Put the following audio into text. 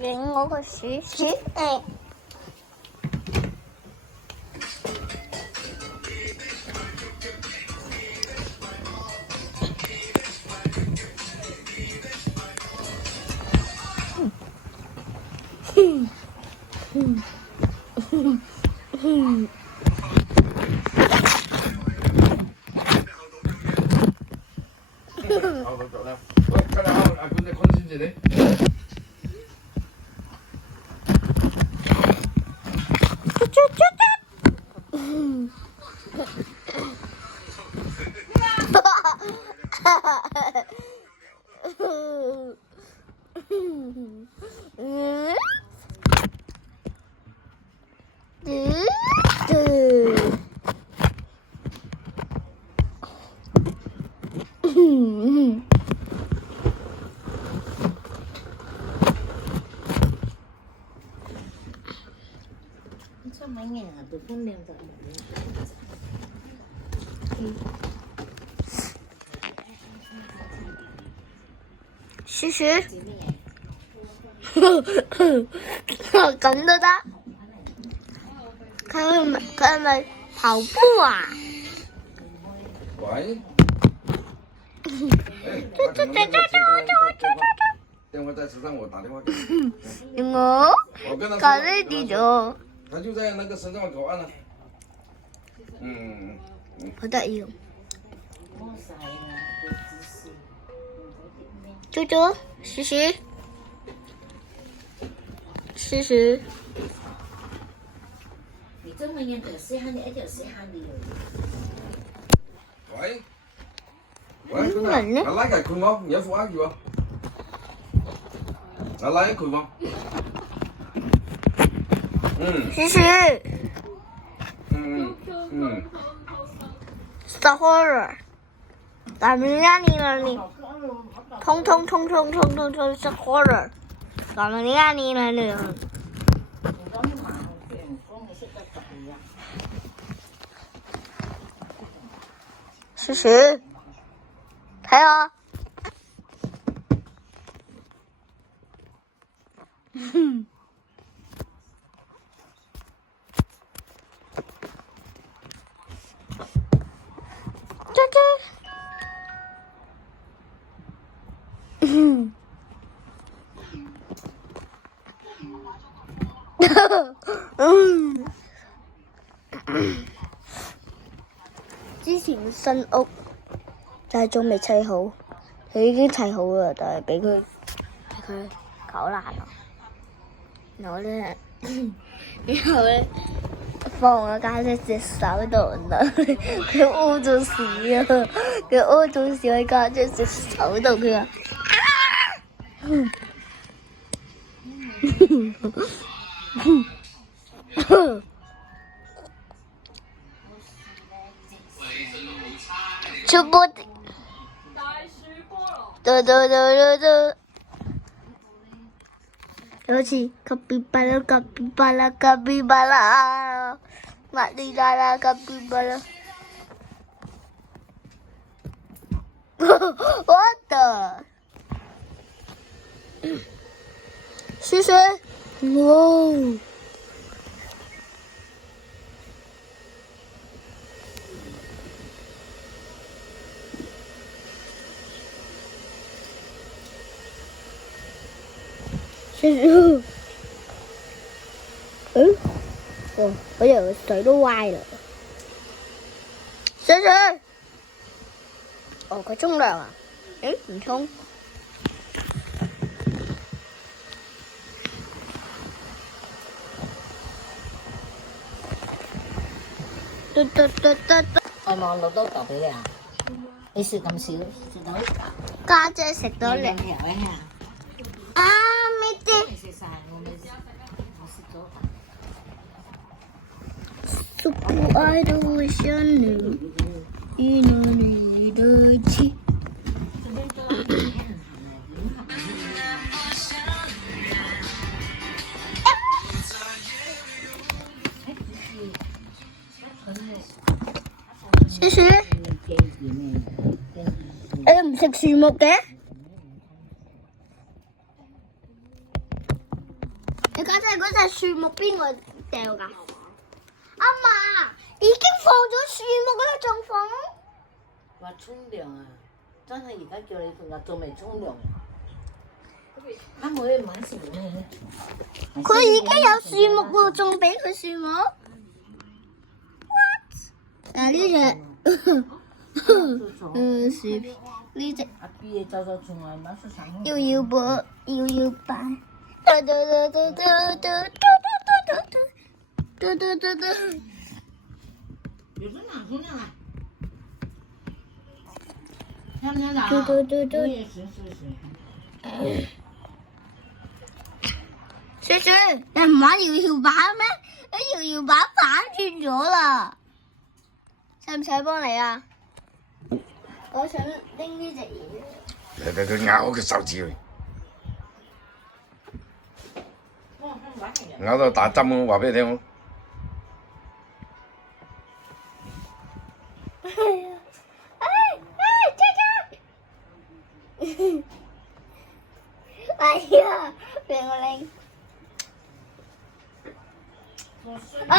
影我個鼠鼠。好到腳啦！喂，今日阿管只坤先至你。Sao mấy ngày là tôi không đem tới鼠鼠，咁都得？佢係咪跑步啊？喂。電話在車上，我打電話給你。我跟他搞你地圖，他就在那個深圳灣口岸了。好得意。豬豬，鼠鼠，鼠鼠。你這麼遠就細漢啲，一條細漢啲。喂。喂，坤啊，阿拉嘅佢冇，有副握住喎。阿拉佢冇。鼠鼠。Star Horror。咱們家你了你，通 Star Horror。咱們家你了你。鼠鼠，睇我。之前新屋但係仲未砌好，佢已經砌好啦，但係俾佢搞爛啦。然後咧，放我家姐隻手度啦，佢屙咗屎啊！佢屙咗屎喺家姐隻手度，佢話。出波！嘟，好似卡比巴拉，瑪麗拉拉卡比巴拉。What the？鼠鼠，哇！鼠鼠，我以為水都歪啦。鼠鼠，佢沖涼啊？唔沖。我望落多嚿俾你啊！你食咁少，食到？家姐食到兩你。條啊！啊，咩啲？你食晒，我食咗。So 可愛的我想你，一努力的起。鼠鼠，你唔食樹木嘅？家姐嗰隻樹木邊個掉㗎？阿嫲已經放咗樹木嗰度仲放？話沖涼啊！真係而家叫你瞓覺，仲未沖涼。阿妹買食咩咧？佢已經有樹木喎，仲俾佢樹木 ？What？ 但係呢隻薯片呢隻阿 B 走走仲係買出產搖搖擺，搖搖擺，有真難聽啊！聽唔聽到？你也是。雪雪，你唔玩搖搖板咩？你搖搖板反轉咗啦，使唔使幫你啊？我想拎呢隻嘢。佢咬我嘅手指佢，咬到打針喎，話俾你聽喎。哎呀，俾我拎。啊！